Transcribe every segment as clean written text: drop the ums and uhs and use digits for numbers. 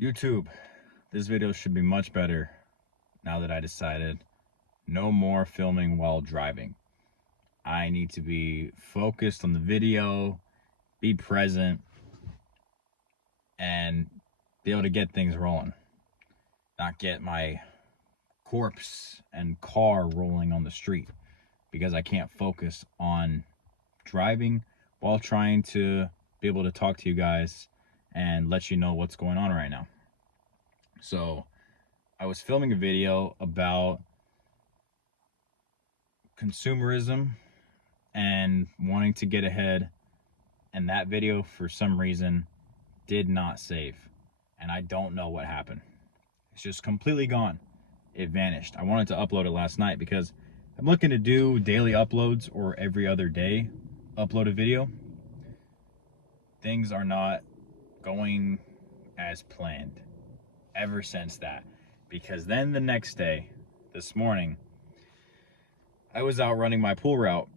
YouTube, this video should be much better now that I decided no more filming while driving. I need to be focused on the video, be present, and be able to get things rolling. Not get my corpse and car rolling on the street because I can't focus on driving while trying to be able to talk to you guys and let you know what's going on right now. So, I was filming a video about consumerism and wanting to get ahead, and that video for some reason did not save, and I don't know what happened. It's just completely gone. It vanished. I wanted to upload it last night because I'm looking to do daily uploads or every other day upload a video. Things are not going as planned ever since that, because then the next day, this morning, I was out running my pool route,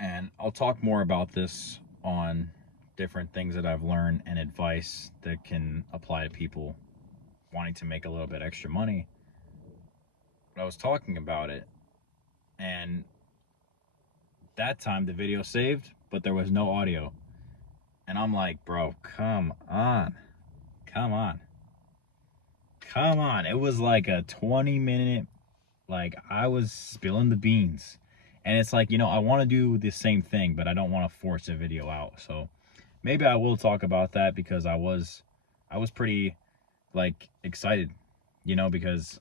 and I'll talk more about this on different things that I've learned and advice that can apply to people wanting to make a little bit extra money. But I was talking about it, and that time the video saved, but there was no audio. And I'm like, bro, come on. Come on. Come on. It was like a 20-minute, like I was spilling the beans. And it's like, I want to do the same thing, but I don't want to force a video out. So maybe I will talk about that because I was pretty like excited, because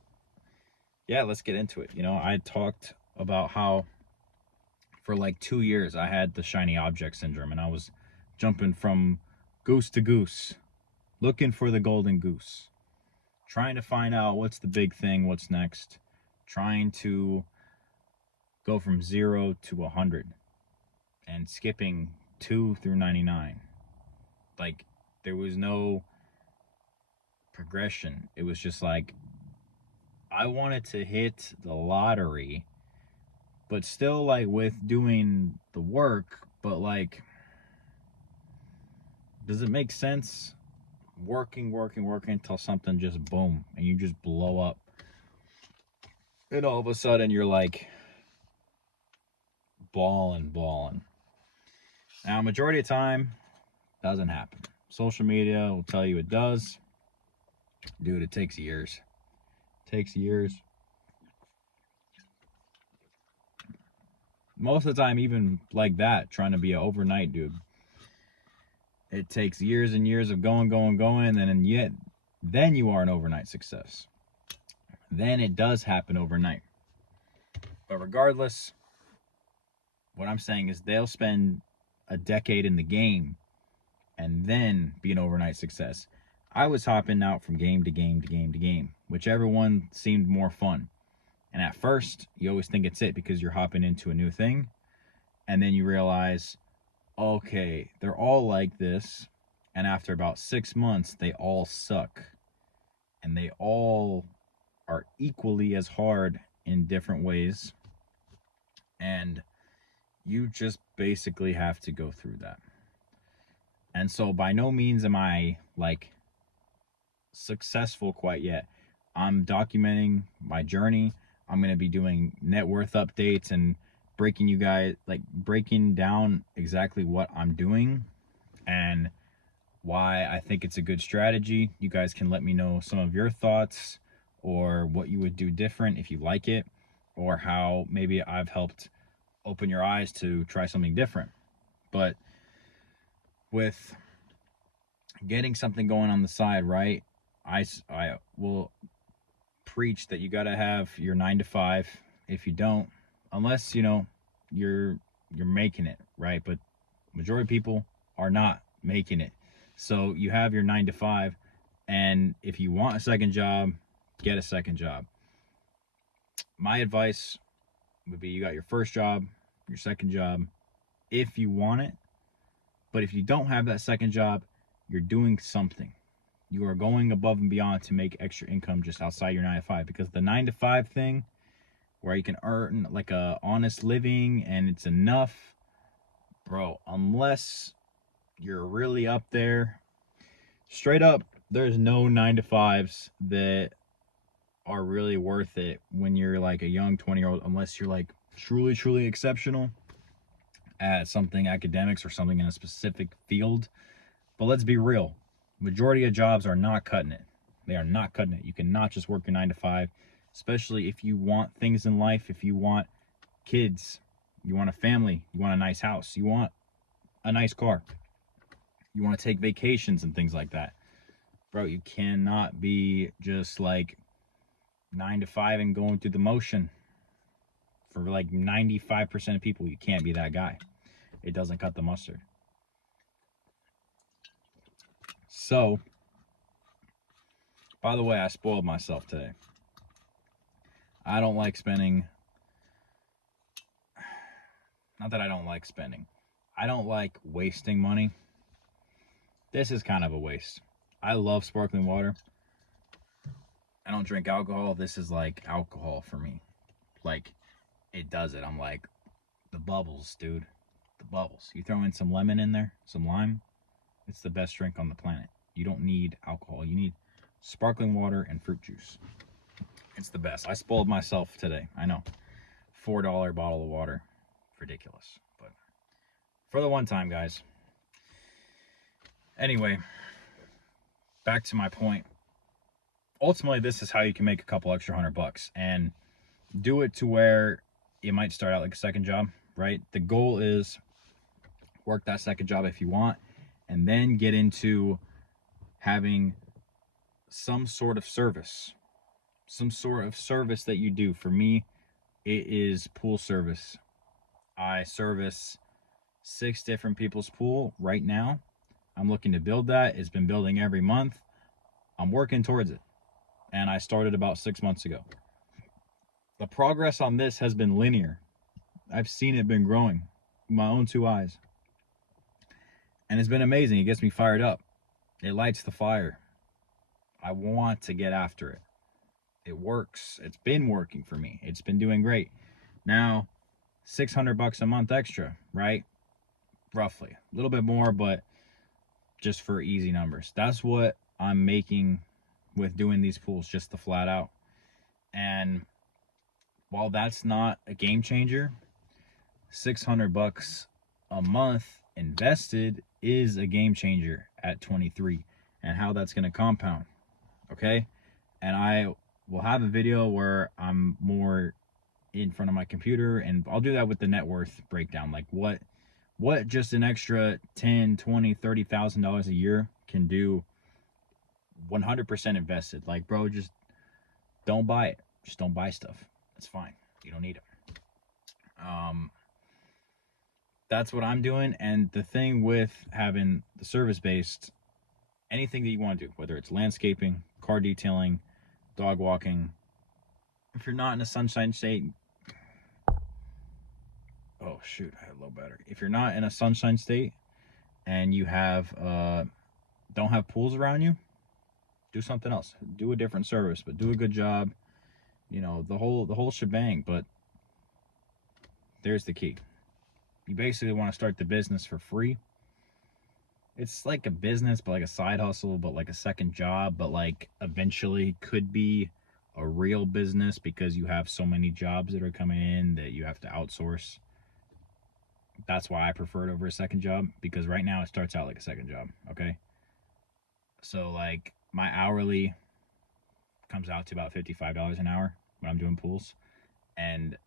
yeah, let's get into it. I talked about how for like 2 years I had the shiny object syndrome, and I was jumping from goose to goose, looking for the golden goose, trying to find out what's the big thing, what's next, trying to go from 0 to 100 and skipping 2 through 99. Like, there was no progression. It was just like I wanted to hit the lottery, but still like with doing the work, but like, does it make sense working until something just boom and you just blow up? And all of a sudden you're like balling. Now, majority of the time, doesn't happen. Social media will tell you it does. Dude, it takes years. Most of the time, even like that, trying to be an overnight dude, it takes years and years of going, and yet then you are an overnight success. Then it does happen overnight. But regardless, what I'm saying is they'll spend a decade in the game and then be an overnight success. I was hopping out from game to game, whichever one seemed more fun. And at first, you always think it's it because you're hopping into a new thing. And then you realize, okay, they're all like this. And after about 6 months, they all suck. And they all are equally as hard in different ways. And you just basically have to go through that. And so by no means am I like successful quite yet. I'm documenting my journey. I'm going to be doing net worth updates and breaking down exactly what I'm doing and why I think it's a good strategy. You guys can let me know some of your thoughts or what you would do different if you like it, or how maybe I've helped open your eyes to try something different. But with getting something going on the side, right? I will preach that you got to have your 9 to 5. If you don't, unless you're making it, right? But majority of people are not making it. So you have your 9 to 5, and if you want a second job, get a second job. My advice would be you got your first job, your second job, if you want it. But if you don't have that second job, you're doing something. You are going above and beyond to make extra income just outside your 9 to 5. Because the 9 to 5 thing, where you can earn like a honest living and it's enough, bro, unless you're really up there, straight up, there's no 9 to 5s that are really worth it when you're like a young 20-year-old, unless you're like truly exceptional at something academics or something in a specific field. But let's be real, majority of jobs are not cutting it. They are not cutting it. You cannot just work your 9 to 5, especially if you want things in life. If you want kids, you want a family, you want a nice house, you want a nice car, you want to take vacations and things like that. Bro, you cannot be just like 9 to 5 and going through the motion. For like 95% of people, you can't be that guy. It doesn't cut the mustard. So, by the way, I spoiled myself today. I don't like spending. Not that I don't like spending. I don't like wasting money. This is kind of a waste. I love sparkling water. I don't drink alcohol. This is like alcohol for me. Like, it does it. I'm like, the bubbles, dude. The bubbles. You throw in some lemon in there, some lime. It's the best drink on the planet. You don't need alcohol. You need sparkling water and fruit juice. It's the best. I spoiled myself today. I know. $4 bottle of water. Ridiculous. But for the one time, guys. Anyway, back to my point. Ultimately, this is how you can make a couple extra $100 and do it to where it might start out like a second job, right? The goal is work that second job if you want, and then get into having some sort of service that you do. For me, it is pool service. I service 6 different people's pool right now. I'm looking to build that. It's been building every month. I'm working towards it. And I started about 6 months ago. The progress on this has been linear. I've seen it been growing with my own 2 eyes. And it's been amazing. It gets me fired up. It lights the fire. I want to get after it. It works. It's been working for me. It's been doing great. Now, $600 a month extra, right? Roughly. A little bit more, but just for easy numbers. That's what I'm making with doing these pools, just the flat out. And while that's not a game changer, $600 a month invested is a game changer at 23, and how that's going to compound. Okay. And I will have a video where I'm more in front of my computer, and I'll do that with the net worth breakdown. Like what just an extra $10, $20, $30,000 a year can do 100% invested. Like, bro, just don't buy it. Just don't buy stuff. That's fine. You don't need it. That's what I'm doing. And the thing with having the service-based, anything that you want to do, whether it's landscaping, car detailing, dog walking, if you're not in a sunshine state, oh shoot, I had low battery. If you're not in a sunshine state and you have don't have pools around you, do something else. Do a different service, but do a good job. You know, the whole shebang. But there's the key. You basically want to start the business for free. It's like a business, but like a side hustle, but like a second job, but like eventually could be a real business because you have so many jobs that are coming in that you have to outsource. That's why I prefer it over a second job, because right now it starts out like a second job. Okay. So like my hourly comes out to about $55 an hour when I'm doing pools, and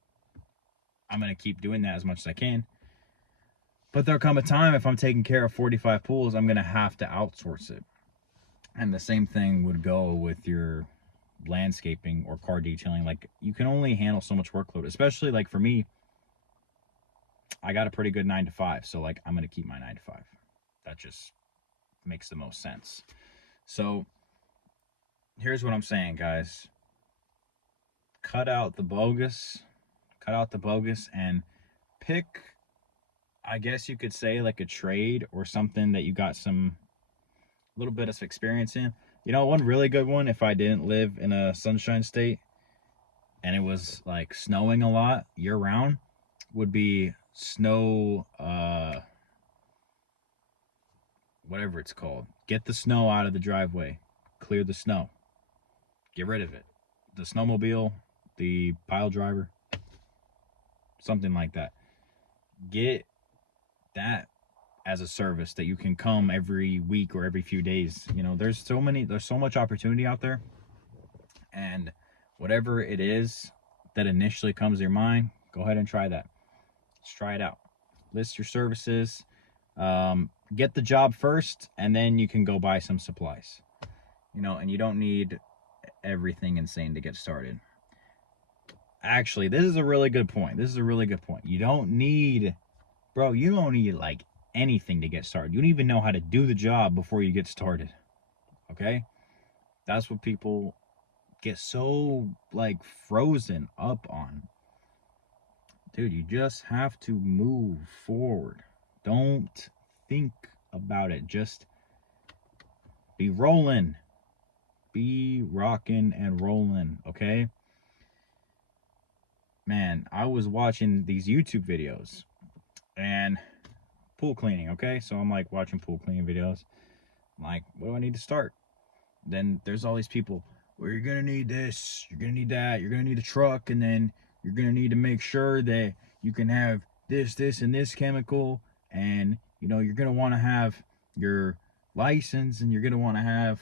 I'm going to keep doing that as much as I can. But there'll come a time, if I'm taking care of 45 pools, I'm going to have to outsource it. And the same thing would go with your landscaping or car detailing. Like, you can only handle so much workload, especially like for me, I got a pretty good 9 to 5. So like, I'm going to keep my 9 to 5. That just makes the most sense. So here's what I'm saying, guys. Cut out the bogus and pick, I guess you could say, like a trade or something that you got some little bit of experience in. You know, one really good one, if I didn't live in a sunshine state and it was like snowing a lot year round, would be snow, whatever it's called. Get the snow out of the driveway. clear the snow. Get rid of it. The snowmobile, the pile driver, something like that. Get that as a service that you can come every week or every few days. You know, there's so much opportunity out there. And whatever it is that initially comes to your mind, go ahead and try that. Let's try it out. List your services. Get the job first, and then you can go buy some supplies. You know, and you don't need everything insane to get started. Actually, this is a really good point. You don't need, bro, you don't need like anything to get started. You don't even know how to do the job before you get started. Okay? That's what people get so like frozen up on. Dude, you just have to move forward. Don't think about it. Just be rolling. Be rocking and rolling, okay? Man, I was watching these YouTube videos and pool cleaning, okay? So I'm like watching pool cleaning videos. I'm like, what do I need to start? Then there's all these people, well, you're gonna need this, you're gonna need that, you're gonna need a truck, and then you're gonna need to make sure that you can have this, and this chemical, and you know, you're gonna wanna have your license, and you're gonna wanna have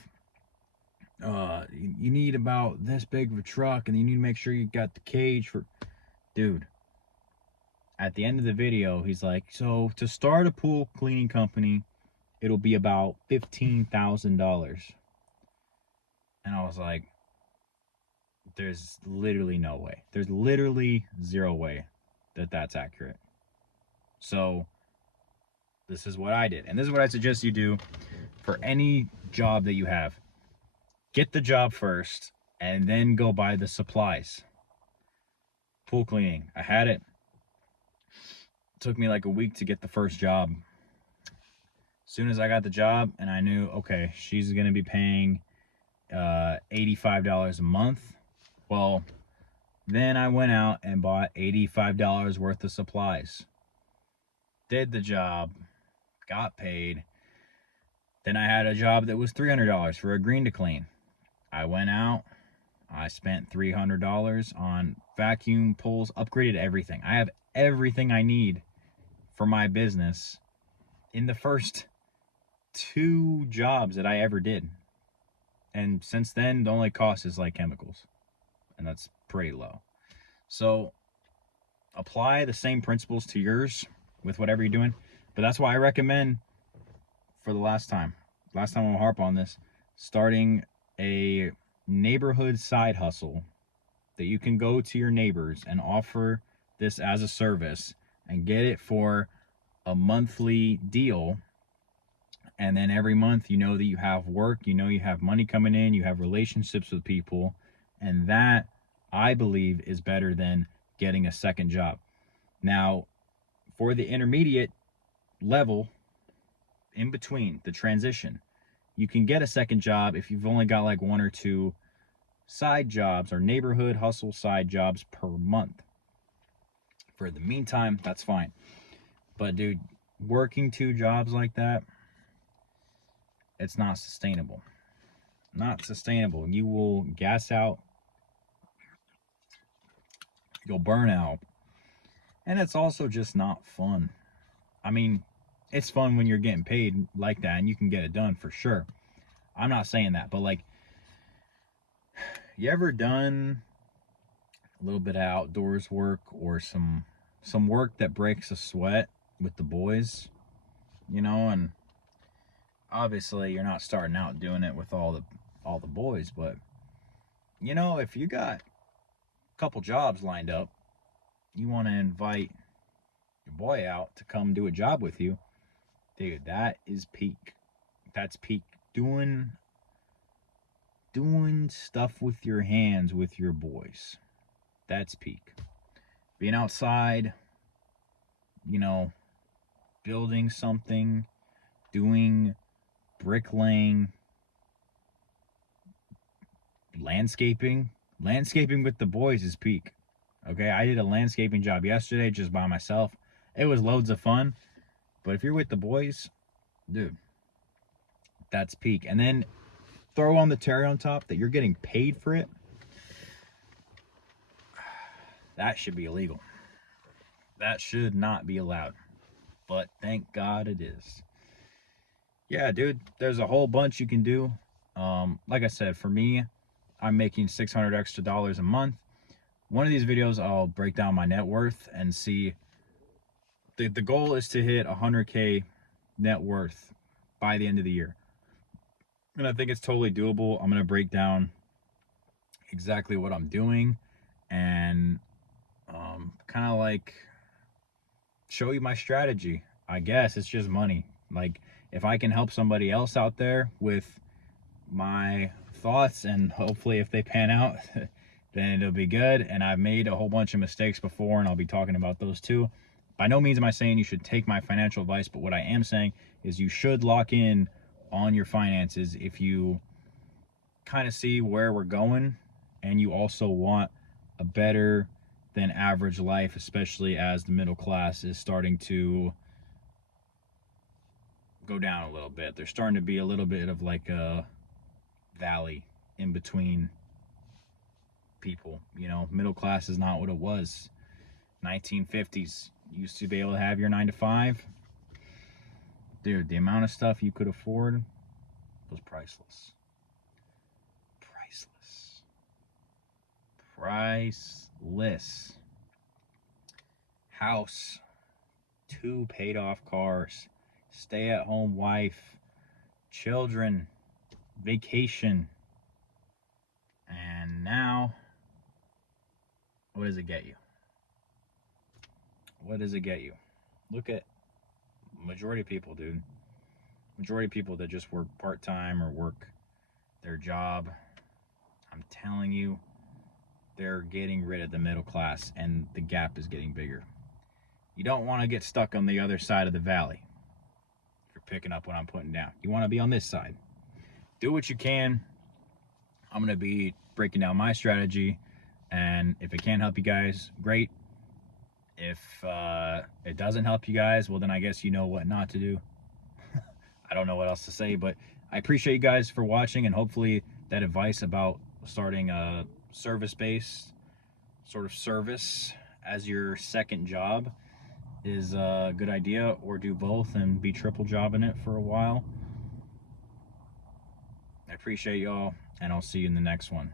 you need about this big of a truck, and you need to make sure you got the cage for, dude. At the end of the video, he's like, so to start a pool cleaning company, it'll be about $15,000. And I was like, there's literally no way. There's literally zero way that that's accurate. So this is what I did. And this is what I suggest you do for any job that you have. Get the job first, and then go buy the supplies. Pool cleaning. I had it. It took me like a week to get the first job. As soon as I got the job and I knew, okay, she's going to be paying $85 a month. Well, then I went out and bought $85 worth of supplies. Did the job. Got paid. Then I had a job that was $300 for a green to clean. I went out. I spent $300 on vacuum pulls, upgraded everything. I have everything I need for my business in the first 2 jobs that I ever did. And since then, the only cost is like chemicals. And that's pretty low. So apply the same principles to yours with whatever you're doing. But that's why I recommend, for the last time I'll harp on this, starting a neighborhood side hustle that you can go to your neighbors and offer this as a service and get it for a monthly deal. And then every month, you know that you have work, you know you have money coming in, you have relationships with people. And that, I believe, is better than getting a second job. Now, for the intermediate level, in between, the transition, you can get a second job if you've only got like 1 or 2 side jobs or neighborhood hustle side jobs per month. For the meantime, that's fine. But dude, working 2 jobs like that, it's not sustainable. Not sustainable. You will gas out. You'll burn out. And it's also just not fun. I mean, it's fun when you're getting paid like that and you can get it done for sure. I'm not saying that, but like, you ever done a little bit of outdoors work or some work that breaks a sweat with the boys, you know? And obviously you're not starting out doing it with all the boys, but you know, if you got a couple jobs lined up, you want to invite your boy out to come do a job with you, dude, that is peak. That's peak. Doing stuff with your hands with your boys. That's peak. Being outside, you know, building something, doing bricklaying, landscaping with the boys is peak. Okay, I did a landscaping job yesterday just by myself. It was loads of fun. But if you're with the boys, dude, that's peak. And then throw on the cherry on top that you're getting paid for it, that should be illegal. That should not be allowed. But thank God it is. Yeah, dude, there's a whole bunch you can do. Like I said, for me, I'm making $600 extra a month. One of these videos, I'll break down my net worth and see. The goal is to hit 100K net worth by the end of the year. And I think it's totally doable. I'm going to break down exactly what I'm doing and kind of like show you my strategy. I guess it's just money. Like, if I can help somebody else out there with my thoughts, and hopefully if they pan out, then it'll be good. And I've made a whole bunch of mistakes before, and I'll be talking about those too. By no means am I saying you should take my financial advice, but what I am saying is you should lock in on your finances if you kind of see where we're going and you also want a better than average life, especially as the middle class is starting to go down a little bit. There's starting to be a little bit of like a valley in between people. You know, middle class is not what it was. 1950s, you used to be able to have your 9 to 5. Dude, the amount of stuff you could afford was priceless. Priceless. House, 2 paid off cars, stay at home wife, children, vacation. And now, what does it get you? What does it get you? Look at majority of people, dude. Majority of people that just work part-time or work their job. I'm telling you, they're getting rid of the middle class and the gap is getting bigger. You don't want to get stuck on the other side of the valley. If you're picking up what I'm putting down, you want to be on this side. Do what you can. I'm going to be breaking down my strategy, and if it can help you guys, great. If it doesn't help you guys, well, then I guess you know what not to do. I don't know what else to say, but I appreciate you guys for watching, and hopefully that advice about starting a service-based sort of service as your second job is a good idea, or do both and be triple jobbing it for a while. I appreciate y'all, and I'll see you in the next one.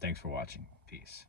Thanks for watching. Peace.